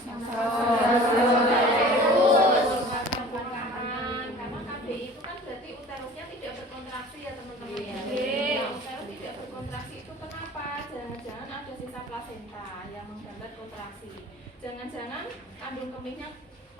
Karena KBI itu kan berarti uterusnya tidak berkontraksi ya teman-teman. Uterus tidak berkontraksi itu kenapa? Jangan-jangan ada sisa plasenta yang menghambat kontraksi. Jangan-jangan kandung kemihnya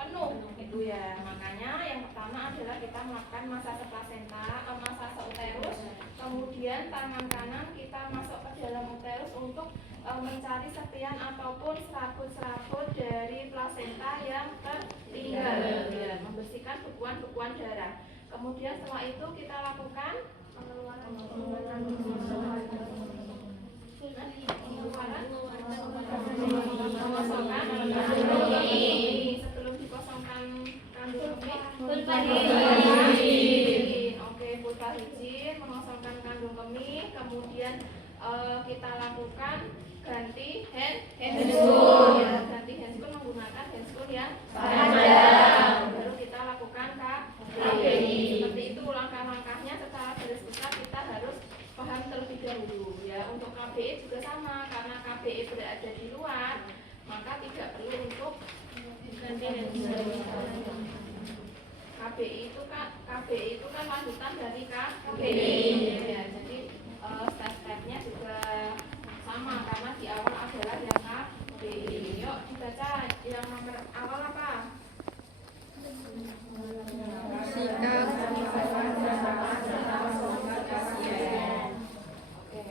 penuh gitu ya. Makanya yang pertama adalah kita melakukan masase plasenta, masase uterus. Kemudian tangan kanan kita masuk ke dalam uterus untuk mencari serpian ataupun serabut-serabut dari plasenta yang tertinggal ya, membersihkan bekuan-bekuan darah. Kemudian setelah itu kita lakukan mengosongkan kandung kemih. Sebelum dikosongkan kandung kemih, oke, pulpa hijin, mengosongkan kandung kemih. Kemudian kita lakukan ganti handscoon ya, ganti handscoon menggunakan handscoon yang panjang. Baru kita lakukan KBI. Seperti itu langkah-langkahnya. Secara garis besar kita harus paham terlebih dahulu ya. Untuk KBI juga sama, karena KBI berada di luar, maka tidak perlu untuk ganti handscoon. KBI itu kan lanjutan dari KBI ya. Jadi step-stepnya juga sama, karena di awal adalah yang KBI. Yuk dibaca yang nomor awal apa? Sikap. Oke.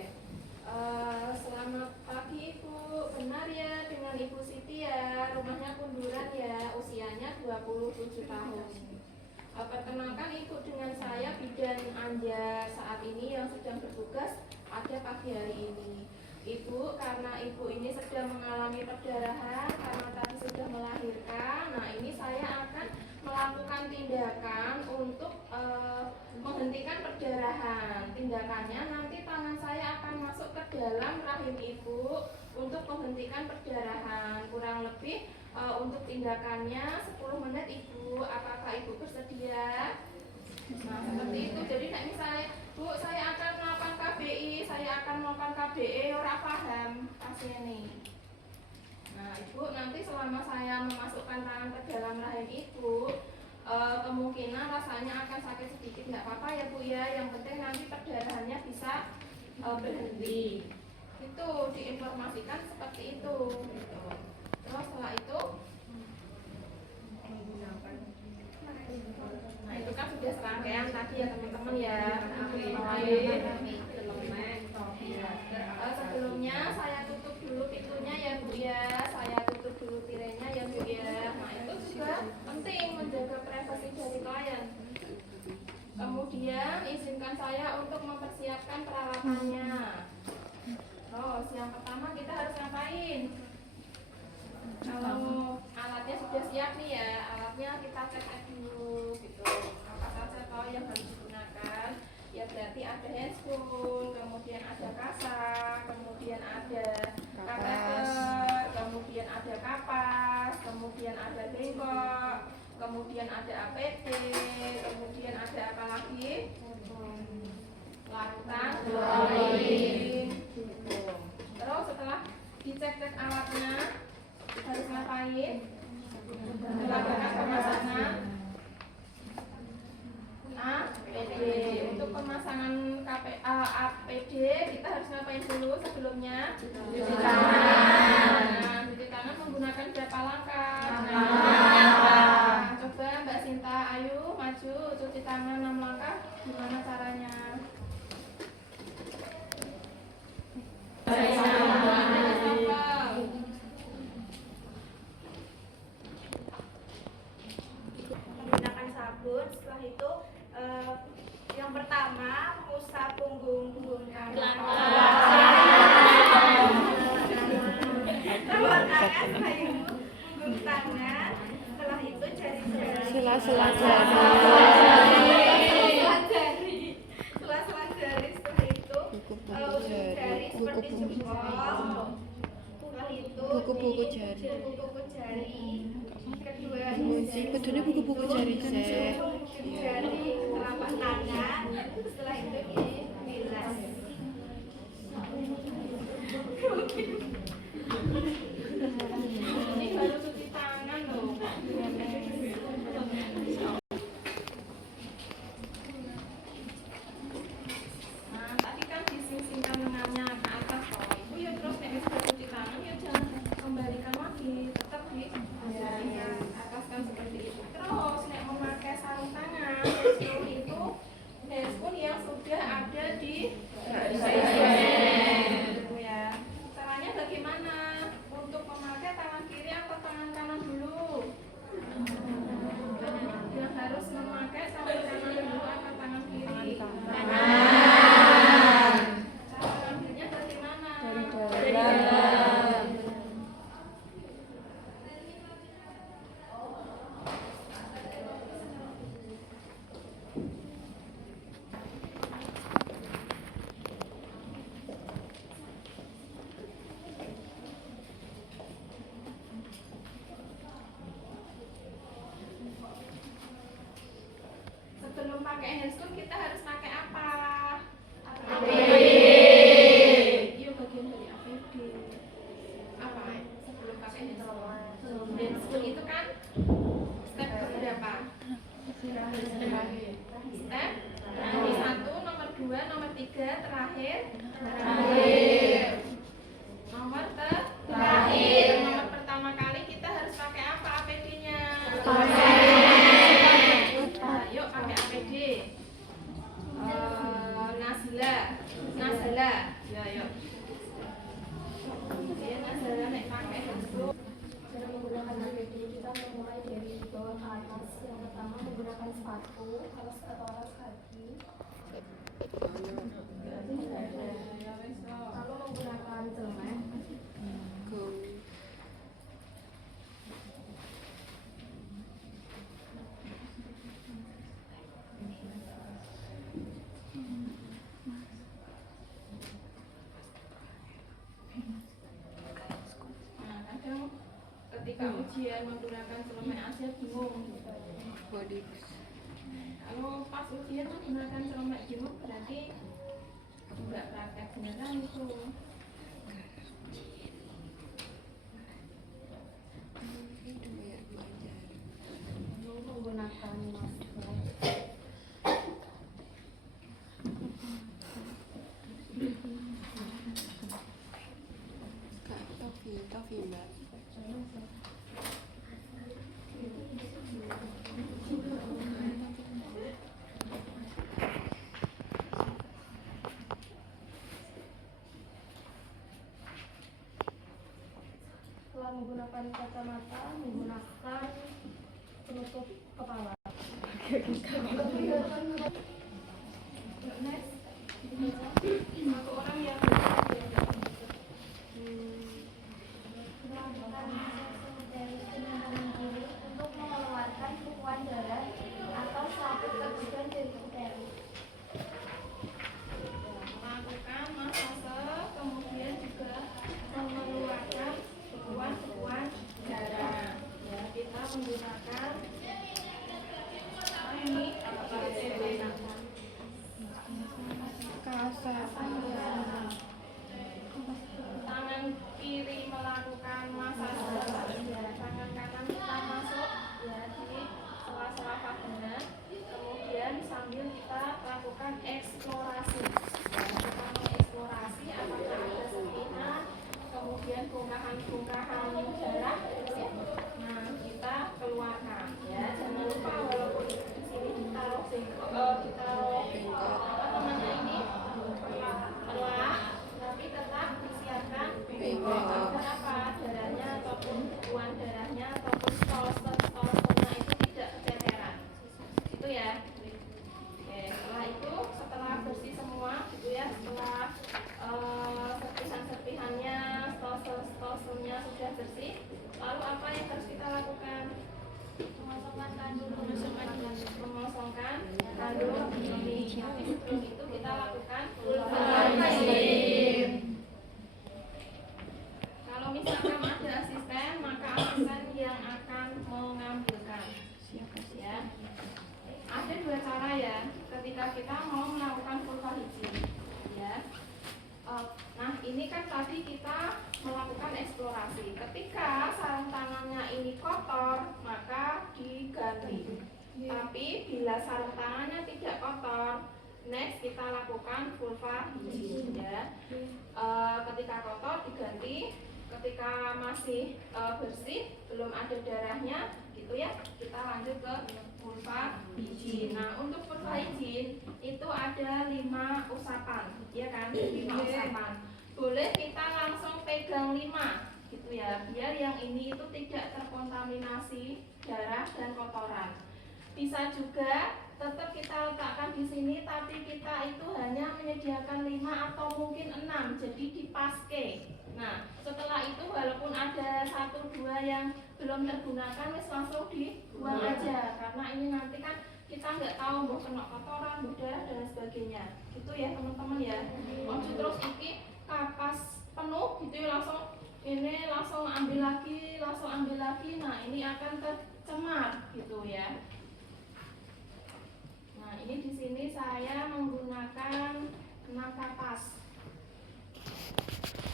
Selamat pagi Ibu. Benar ya dengan Ibu Siti ya. Rumahnya Kunduran ya. Usianya 27 tahun. Perkenalkan Ibu, dengan saya Bidan Anja saat ini yang sedang bertugas pada pagi hari ini. Ibu, karena Ibu ini sedang mengalami perdarahan karena tadi sudah melahirkan. Nah, ini saya akan melakukan tindakan untuk menghentikan perdarahan. Tindakannya nanti tangan saya akan masuk ke dalam rahim Ibu untuk menghentikan perdarahan. Kurang lebih untuk tindakannya 10 menit Ibu. Apakah Ibu bersedia? Nah, seperti itu. Jadi misalnya, Bu, saya akan melakukan KBI, saya akan melakukan KBE, ora paham pasien ini. Nah, Ibu nanti selama saya memasukkan tangan ke dalam rahim Ibu, kemungkinan rasanya akan sakit sedikit, nggak apa-apa ya Bu ya. Yang penting nanti perdarahannya bisa berhenti. Itu diinformasikan seperti itu. Gitu. Terus setelah itu, nah itu kan sudah serangkaian tadi ya teman-teman ya. Sebelumnya saya tutup dulu pintunya ya Bu ya. Saya tutup dulu tirainya ya Bu ya. Nah itu juga penting, menjaga privasi dari klien. Kemudian izinkan saya untuk mempersiapkan peralatannya. Terus yang pertama kita harus ngapain? Kalau alatnya sudah siap nih ya, alatnya kita cek dulu gitu. Apa saja toh yang harus digunakan? Ya berarti ada handscoon, kemudian ada kasa, kemudian ada kateter, kemudian ada kapas, kemudian ada bengkok, kemudian ada APD, kemudian ada apa lagi? Larutan klorin. Terus setelah dicek-cek alatnya, harus ngapain? Melakukan pemasangan APD. Untuk pemasangan APD kita harus ngapain dulu sebelumnya? Cuci tangan. Nah, cuci tangan menggunakan berapa langkah? Coba Mbak Sinta, ayo maju cuci tangan 6 langkah. Gimana caranya? Menggunakan sabun. Setelah itu yang pertama mengusap punggung kanan, punggung tangan. Setelah itu jari-jari, Sela-sela jari. Setelah itu ujung jari seperti jempol. Setelah itu buku-buku jari. buku-buku jari. Kedua Kudune buku-buku jari sih. jari telapak tangan. Setelah itu dibilas. Ini baru cuci pakai handscoon kita harus pakai apa? APD. Iya, bagian dari APD. Apa? Sebelum pakai handscoon. Handscoon itu kan step berapa? Step nomor 1, nomor 2, nomor 3, terakhir. Nomor terakhir. Nomor pertama kali kita harus pakai apa APD-nya? Yuk pakai APD. Nazila. Ya, yuk. Ya, Nazila nek pakai handscoon. Cara menggunakan APD kita memulai dari bawah ke atas. Yang pertama menggunakan sepatu, alas atau alas kaki. Lalu menggunakan celana. Nah, kadang ketika ujian menggunakan celemek aja bingung. Kalau pas ujian menggunakan celemek bingung berarti enggak praktek beneran itu. Lalu menggunakan masker. Tofi mbak. Setelah menggunakan kacamata, menggunakan penutup kepala. Next, satu orang yang Melakukan dari tangan kiri untuk mengeluarkan tumpuan darah atau selaput terbuka dari uteri. melakukan masase, kemudian juga mengeluarkan bekuan-bekuan darah. Ya, kita menggunakan ini tangan kiri melakukan masase, tangan kanan kita masuk ya di sela-sela vagina, kemudian sambil kita lakukan eksplorasi. Ya, kita mengeksplorasi apakah ada serpihan, kemudian bongkahan-bongkahan darah, ya. Nah, kita keluarkan ya. Jangan lupa walaupun di sini ditaruh apa namanya ini perlah, tapi tetap disiapkan agar apa darahnya ataupun bekuan darahnya ataupun stolselnya itu tidak keceteran. Itu ya. Oke, setelah bersih semua gitu ya, setelah serpihan-serpihannya, stolselnya sudah bersih, lalu apa yang harus kita lakukan? Mengosongkan kandung ini. Tapi sebelum itu kita lakukan vulvarizing. Kalau misalkan ada asisten, maka asisten yang akan mengambilkan. Ya. Ada dua cara ya ketika kita mau melakukan vulvarizing. Ya. Nah, ini kan tadi kita melakukan eksplorasi. Ketika sarung tangannya ini kotor, maka diganti. Tapi bila sarung tangannya tidak kotor, next kita lakukan vulvarizing ya. Ketika kotor diganti, ketika masih bersih, belum ada darahnya, gitu ya, kita lanjut ke vulvarizing. Nah, untuk vulvarizing itu ada 5 usapan, ya kan? 5 usapan. Boleh kita langsung pegang 5, gitu ya, biar yang ini itu tidak terkontaminasi darah dan kotoran. Bisa juga tetap kita letakkan di sini, tapi kita itu hanya menyediakan 5 atau mungkin 6, jadi dipaske. Nah, setelah itu walaupun ada 1-2 yang belum tergunakan, wis langsung dibuang aja, karena ini nanti kan kita nggak tahu mau kena kotoran, darah dan sebagainya. Gitu ya teman-teman ya. Ojo terus iki kapas penuh gitu ya, langsung ambil lagi. Nah, ini akan tercemar gitu ya. Nah, ini saya menggunakan 6 kapas.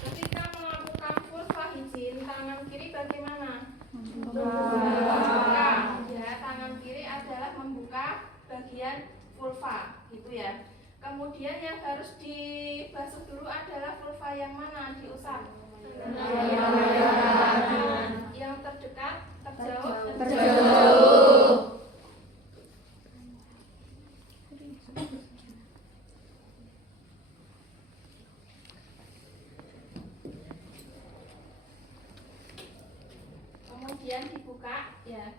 Ketika melakukan vulva hijin, tangan kiri bagaimana? Membuka. Ya, tangan kiri adalah membuka bagian vulva, gitu ya. Kemudian yang harus dibasuh dulu adalah vulva yang mana? Diusap. Yang terdekat, terjauh. Kemudian dibuka, ya.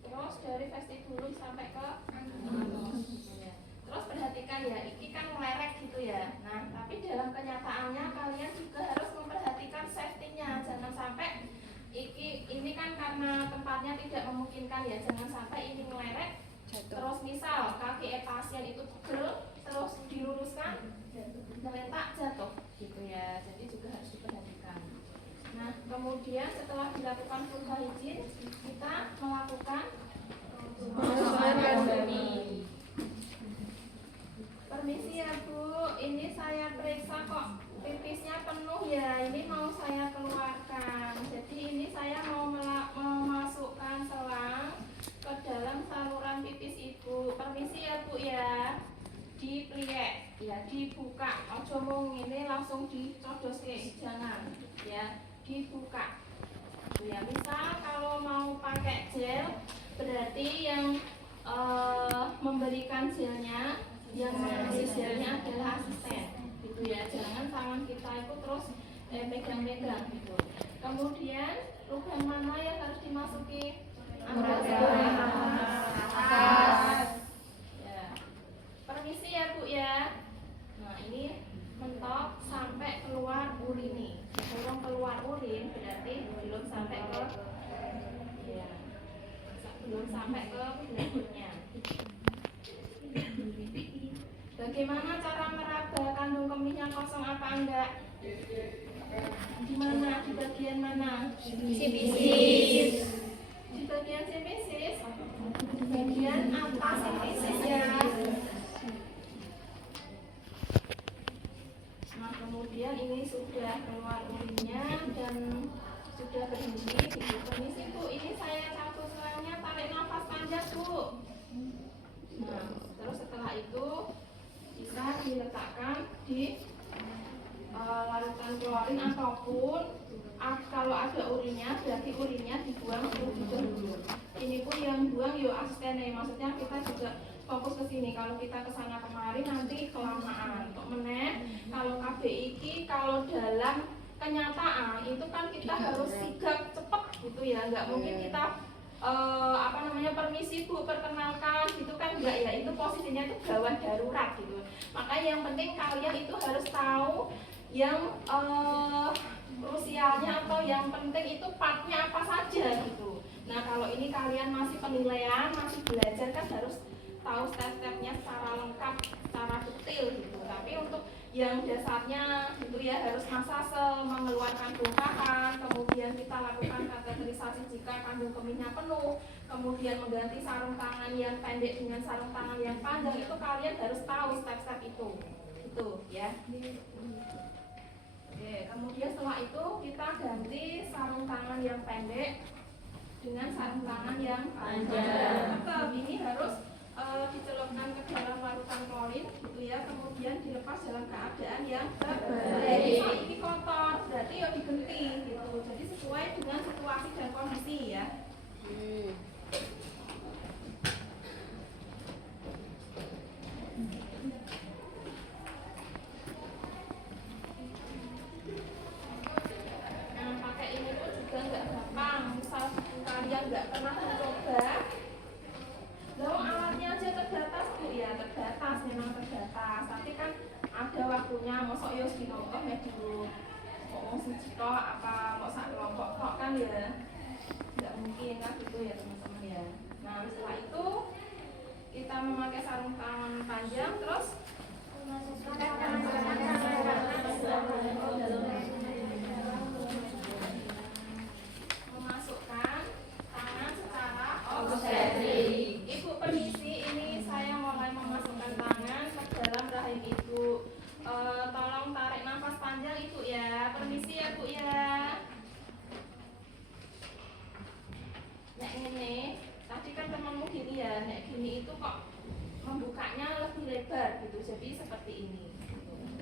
Terus dari vestibulum sampai ke anus. Ya. Terus perhatikan ya, ini kan melerek gitu ya. Nah, tapi dalam kenyataannya kalian juga harus memperhatikan safety-nya. Jangan sampai ini kan karena tempatnya tidak memungkinkan ya. Jangan sampai ini melerek. Terus misal kaki pasien itu pegel, terus diluruskan, terletak jatuh gitu ya. Jadi juga harus diperhatikan. Nah, kemudian setelah dilakukan vulva hijin, kita melakukan permisi ya Bu, ini saya periksa kok pipisnya penuh ya. Ini mau saya keluarkan. Jadi ini saya mau memasukkan selang ke dalam saluran pipis Ibu. Permisi ya Bu ya. Dipliek ya, dibuka. Ojo mung ini langsung dicodoske, jangan ya, dibuka. Ya, misal kalau mau pakai gel, berarti yang memberikan gelnya, yang mengasih gelnya adalah asisten, gitu ya. Jangan tangan kita itu terus pegang-pegang gitu. Kemudian lubang mana yang harus dimasuki? Atas. Ya. Permisi ya Bu ya. Nah ini mentok sampai keluar urin nih. Belum keluar urin berarti belum sampai ke ya, belum sampai ke berikutnya. Bagaimana cara meraba kandung kemihnya kosong apa enggak? Di mana? Di bagian mana? Sipisis. Di bagian sipisis. Bagian atas sipisis ya. Nah, kemudian ini sudah keluar urinnya dan sudah berhenti. Permisi Bu, ini saya cabut selangnya, tarik nafas panjang Bu. Nah, terus setelah itu bisa diletakkan di larutan klorin ataupun kalau ada urinnya, berarti urinnya dibuang terlebih dahulu. Ini pun yang buang yuk asistennya, maksudnya kita juga fokus ke sini. Kalau kita ke sana kemari nanti kelamaan. Untuk meneh kalau KBI kalau dalam kenyataan itu kan kita harus sigap cepet gitu ya, nggak mungkin kita permisi Bu perkenalkan gitu kan enggak ya, itu posisinya itu gawat darurat gitu. Makanya yang penting kalian itu harus tahu yang krusialnya atau yang penting itu partnya apa saja gitu. Nah kalau ini kalian masih penilaian, masih belajar kan harus tahu step-stepnya secara lengkap, secara detail gitu. Tapi untuk yang dasarnya itu ya harus masase, mengeluarkan bongkahan, kemudian kita lakukan kateterisasi jika kandung kemihnya penuh, kemudian mengganti sarung tangan yang pendek dengan sarung tangan yang panjang, itu kalian harus tahu step-step itu ya. Oke, kemudian setelah itu kita ganti sarung tangan yang pendek dengan sarung tangan yang panjang. Tetap ini harus dicelupkan ke dalam larutan klorin gitu ya, kemudian dilepas dalam keadaan yang terbalik. Ini kotor, berarti ya diganti gitu. Jadi sesuai dengan situasi dan kondisi ya. Nah, pakai ini tuh juga nggak gampang. Misal kalian nggak pernah mencoba, lalu alatnya aja terbatas Bu ya, terbatas, memang terbatas. Tapi kan ada waktunya, mosok yo dinonton ya dulu. Mau siji tok apa mau sak kelompok kok kan ya. Enggak mungkin kan gitu ya teman-teman ya. Nah, setelah itu kita memakai sarung tangan panjang terus memasukkan tangan secara ini, tadi kan temanmu gini ya, nek gini itu kok membukanya lebih lebar gitu, jadi seperti ini.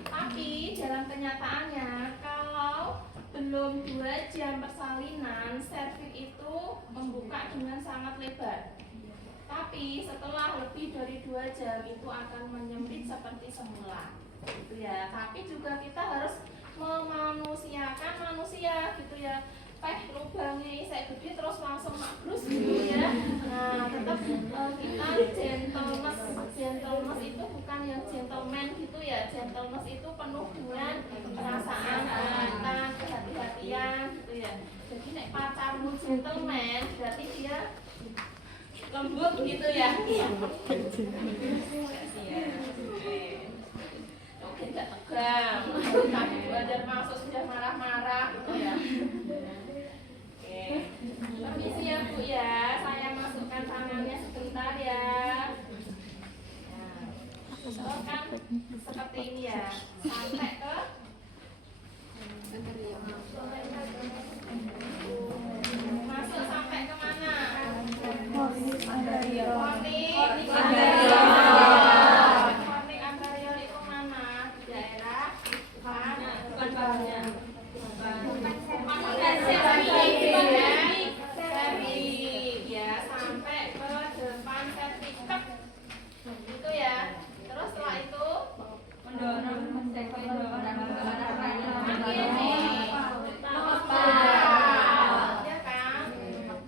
Tapi dalam kenyataannya kalau belum 2 jam persalinan, serviks itu membuka dengan sangat lebar. Tapi setelah lebih dari 2 jam itu akan menyempit seperti semula, gitu ya. Tapi juga kita harus memanusiakan manusia, gitu ya. Lubangnya saya gede terus langsung makrus gitu ya. Nah, tetap kita gentleness itu bukan yang gentleman gitu ya. Gentleness itu penuh dengan perasaan, kehati-hatian gitu ya. Jadi nek pacarmu gentleman berarti dia lembut gitu ya. Oke, nggak tegang. Tadi belajar masuk sudah marah-marah gitu ya. Permisi ya Bu ya, saya masukkan tangannya sebentar ya. Nah, kan seperti ini ya, sampai ke masuk sampai ke mana? Kornik anterior itu mana? Di daerah mana? Bukan bahunya. Ya, sampai ke depan sertifikat itu ya. Terus setelah itu mendorong ya kan.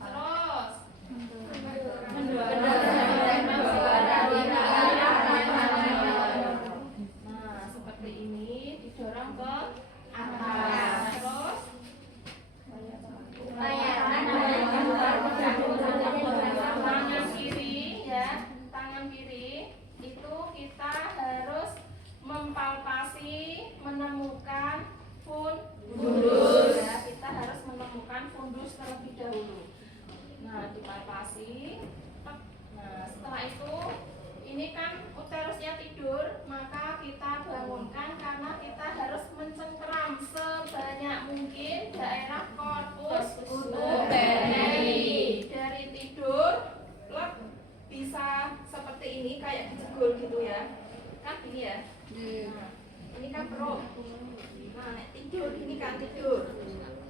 Terus nah, seperti ini didorong ke atas. Terus tangan kiri ya, tangan kiri itu kita harus mempalpasi, menemukan fundus ya, kita harus menemukan fundus terlebih dahulu. Nah, dipalpasi. Nah, setelah itu ini kan uterusnya tidur, maka kita bangunkan karena kita harus mencengkeram sebanyak mungkin daerah korpus uteri. Dari tidur, plek, bisa seperti ini kayak dijegul gitu ya. Kan gini ya. Nah, ini kan perut. Nah, nek tidur ini kan tidur.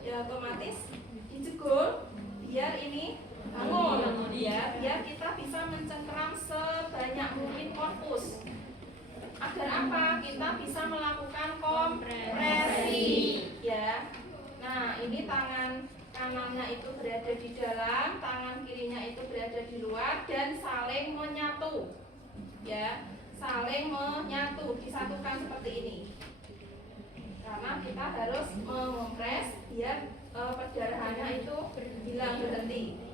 Ya otomatis dijegul biar ini bangun ya, biar kita bisa mencengkeram sebanyak mungkin korpus. Agar apa? Kita bisa melakukan kompresi ya. Nah, ini tangan kanannya itu berada di dalam, tangan kirinya itu berada di luar dan saling menyatu ya, saling menyatu, disatukan seperti ini. Karena kita harus mengompres biar perdarahannya itu hilang, berhenti.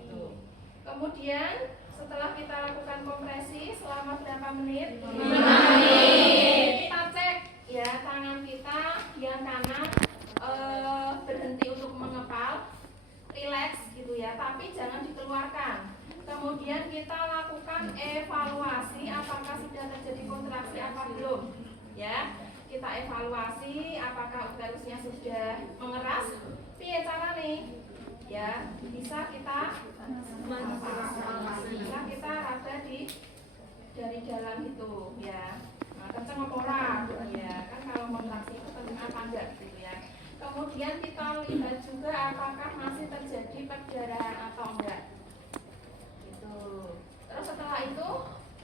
Kemudian setelah kita lakukan kompresi selama berapa menit? 5 menit. Kita cek ya tangan kita yang kanan berhenti untuk mengepal, rileks gitu ya, tapi jangan dikeluarkan. Kemudian kita lakukan evaluasi apakah sudah terjadi kontraksi apa belum ya. Kita evaluasi apakah uterusnya sudah mengeras. Piye carane? Ya, bisa kita raba dari dalam itu ya. Nah, kenceng apa ora ya, kan kalau kontraksi itu kenceng apa enggak gitu ya. Kemudian kita lihat juga apakah masih terjadi perdarahan atau enggak. Gitu. Terus setelah itu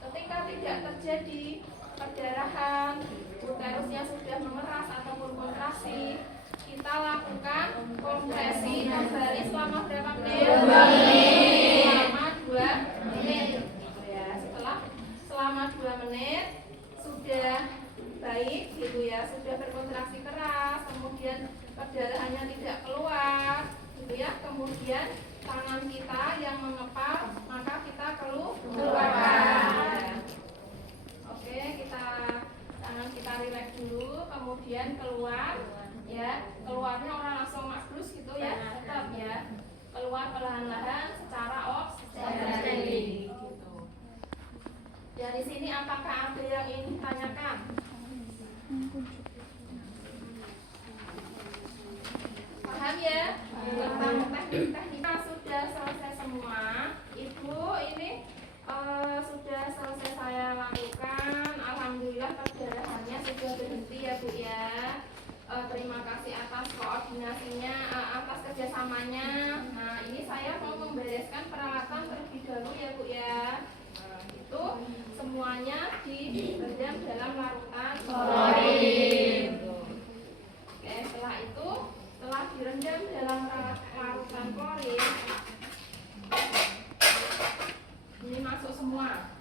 ketika tidak terjadi perdarahan, uterusnya sudah mengeras ataupun kontraksi, kita lakukan kompresi kembali selama berapa menit? 2 menit. Selama 2 menit. Gitu ya. Selama 2 menit sudah baik gitu ya, sudah berkontraksi keras, kemudian perdarahannya tidak keluar gitu ya. Kemudian tangan kita yang mengepal, maka kita keluarkan. Oke, tangan kita rileks dulu, kemudian keluar ya. Keluarnya orang langsung makrus gitu ya, tetap ya. Keluar perlahan-lahan secara observasi gitu. Dari sini apakah ada yang ingin ditanyakan? Paham ya? Tentang teknik-teknik sudah selesai semua. semuanya. Nah, ini saya mau membereskan peralatan terlebih dahulu ya Bu ya. Nah, itu semuanya direndam dalam larutan klorin. Oke, setelah itu, setelah direndam dalam larutan klorin, ini masuk semua.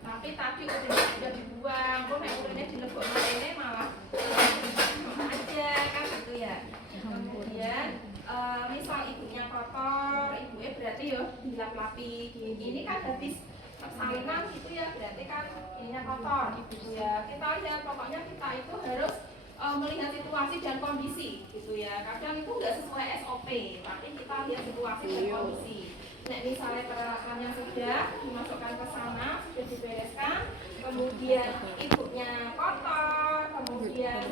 Tapi tadi udah dibuang, kok urinnya dilebokno ini malah aja kan gitu ya. Kemudian misal ibunya kotor, ibunya berarti ya dilap-lapi gini. Ini kan habis persalinan gitu ya, berarti kan ininya kotor gitu ya. Kita lihat pokoknya kita itu harus melihat situasi dan kondisi gitu ya. Kadang itu nggak sesuai SOP, tapi kita lihat situasi dan kondisi. Nah, misalnya peralatannya sudah dimasukkan ke sana, sudah dibereskan, kemudian ibunya kotor, kemudian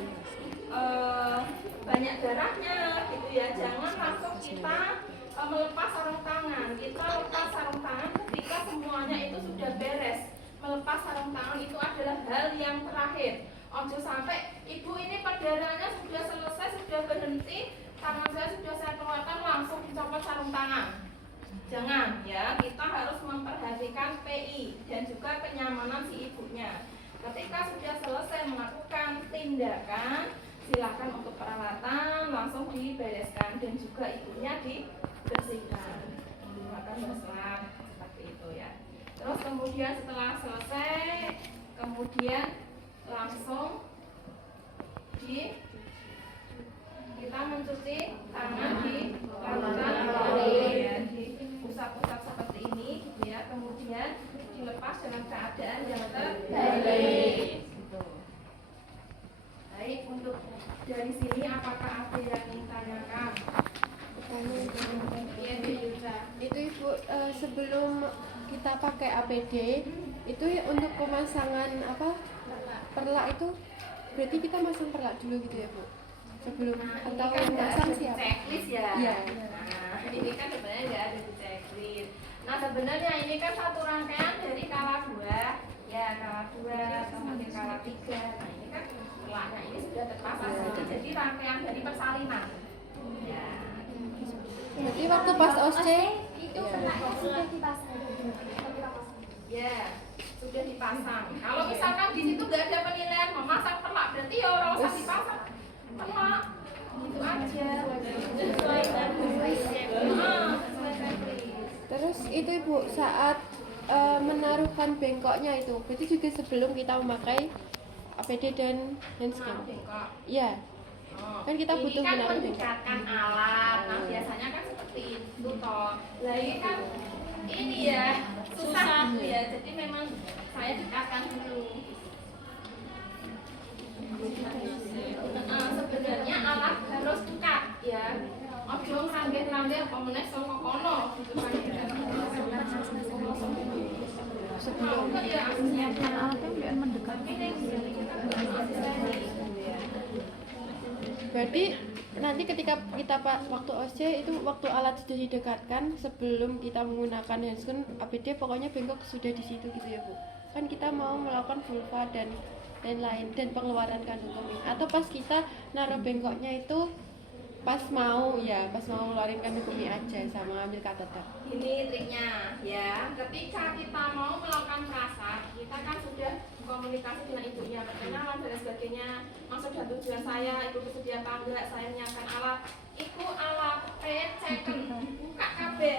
banyak darahnya gitu ya. Jangan langsung kita melepas sarung tangan. Kita lepas sarung tangan ketika semuanya itu sudah beres. Melepas sarung tangan itu adalah hal yang terakhir. Ojo sampai ibu ini perdarahannya sudah selesai, sudah berhenti, tangan saya sudah saya keluarkan langsung dicopot sarung tangan. Jangan ya, kita harus memperhatikan PI dan juga kenyamanan si ibunya. Ketika sudah selesai melakukan tindakan, silakan untuk peralatan langsung dibereskan dan juga ibunya dibersihkan. Menggunakan selang seperti itu ya. Terus kemudian setelah selesai, kemudian langsung kita mencuci tangan di larutan klorin ya, di pusat-pusat seperti ini gitu ya. Kemudian dilepas dalam keadaan yang terbalik gitu. Baik, untuk dari sini apakah ada yang ingin tanyakan? Iya, Yuda. Itu Ibu, sebelum kita pakai APD itu ya untuk pemasangan perlak itu berarti kita masang perlak dulu gitu ya Bu? Sebelum atau kan yang masang siapa? checklist ya. Iya. Nah, ini kan sebenarnya nggak ada di checklist. Nah, sebenarnya ini kan satu rangkaian dari kala 2 ya, kala 2 kemudian kala 3. Nah, ini kan perlaknya ini sudah terpasang. Jadi rangkaian dari persalinan. Ya. Berarti waktu pas OC itu perlaknya sudah dipasang. Ya, sudah dipasang. Kalau misalkan di situ nggak ada penilaian memasang perlak, berarti ya orang usah dipasang perlak. Gitu aja. Sesuai checklist. terus itu Ibu saat menaruhkan bengkoknya itu berarti juga sebelum kita memakai APD dan handscan. Bengkok. Iya. Kan kita butuh ini kan menaruh bengkok. mendekatkan alat. Nah, biasanya kan seperti itu toh. Lah ini kan ini ya susah ya. Jadi memang saya dekatkan dulu. Sebenarnya alat harus dekat ya. Ojo ngrambeh-ngrambeh apa meneh saka kono gitu kan ya. Sebelum ya menyiapkan alatnya biar mendekat. Berarti nanti ketika kita waktu OC itu waktu alat sudah didekatkan sebelum kita menggunakan handscan APD pokoknya bengkok sudah di situ gitu ya Bu. Kan kita mau melakukan vulva dan lain-lain dan pengeluaran kandung kemih. Atau pas kita naruh bengkoknya itu pas mau ngeluarin kandung kemih aja sama ambil kateter. Ini triknya ya. Ketika kita mau melakukan kasar, kita kan sudah komunikasi dengan ibunya, perkenalan dan sebagainya, maksud dan tujuan saya, ibu bersedia apa enggak, saya menyiapkan alat, itu alat peceken, buka kabeh.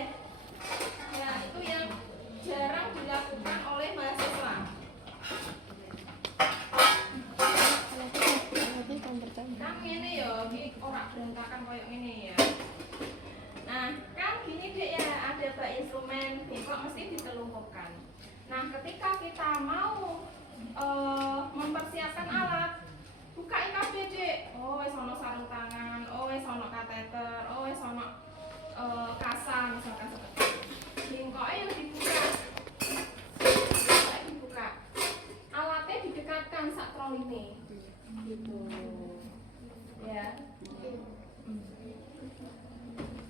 Ya, itu yang jarang dilakukan oleh mahasiswa. Kan ini ya, ini orang berantakan kayak ini ya. Nah, kan gini dek ya, ada bak instrumen, bengkok mesti ditelungkupkan. Nah, ketika kita mau mempersiapkan alat, buka IKBD. Oh, wis ono sarung tangan, oh wis ono kateter, oh wis ono kasa misalkan seperti itu. Bengkoknya yang dibuka. Alatnya didekatkan sak troline. Gitu. Ya.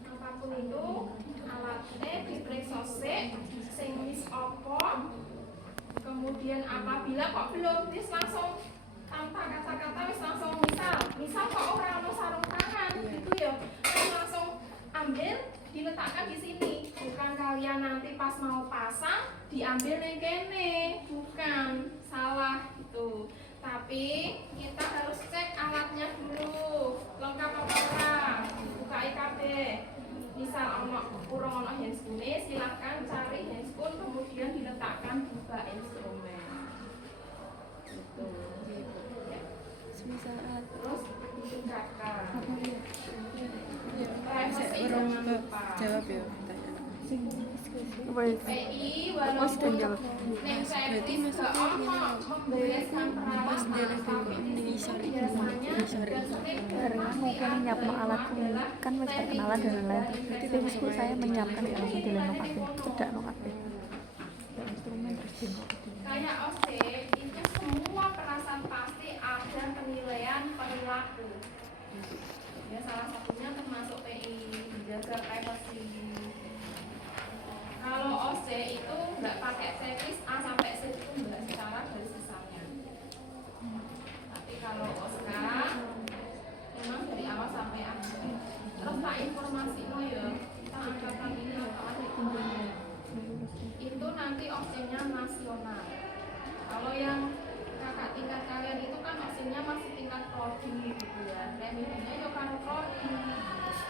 Apapun itu, alatnya diperiksa sing wis opo. Kemudian apabila kok belum wis langsung tanpa kata-kata wis langsung misal kok orang ono sarung tangan gitu ya, wis langsung diambil diletakkan di sini, bukan kalian nanti pas mau pasang diambil neng kene, bukan, salah itu. Tapi kita harus cek alatnya dulu lengkap apa enggak, buka IKB. Misal kurang ono handscoon, silahkan cari handscoon kemudian diletakkan buka instrumen. Gitu. Semisal Terus ditingkatkan. ya Privacy orang jangan lupa. jawab ya pertanyaan. PI walaupun neng Berarti teknis ke maksudnya ono membereskan peralatan, tapi di sini biasanya dan sering karena mungkin nyiapno alat kan wis perkenalan dan lain-lain jadi mesti saya menyiapkan yang langsung dilengkapi tidak no kabeh instrumen terus dilengkapi kayak OC itu semua perasaan pasti ada penilaian perilaku. Ya salah satunya termasuk PI, menjaga privacy. Kalau OC itu nggak pakai checklist A sampai Z itu nggak secara garis besarnya. Tapi kalau OSKA memang dari awal sampai akhir. Terus Pak informasi ya, kita angkatan ini atau adik itu nanti OC-nya nasional. Kalau yang kakak tingkat kalian itu kan OC-nya masih tingkat prodi gitu ya. Remedinya ya kan prodi.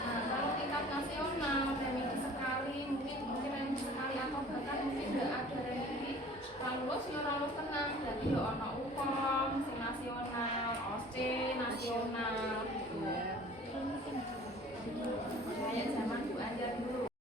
Nah kalau tingkat nasional, remedi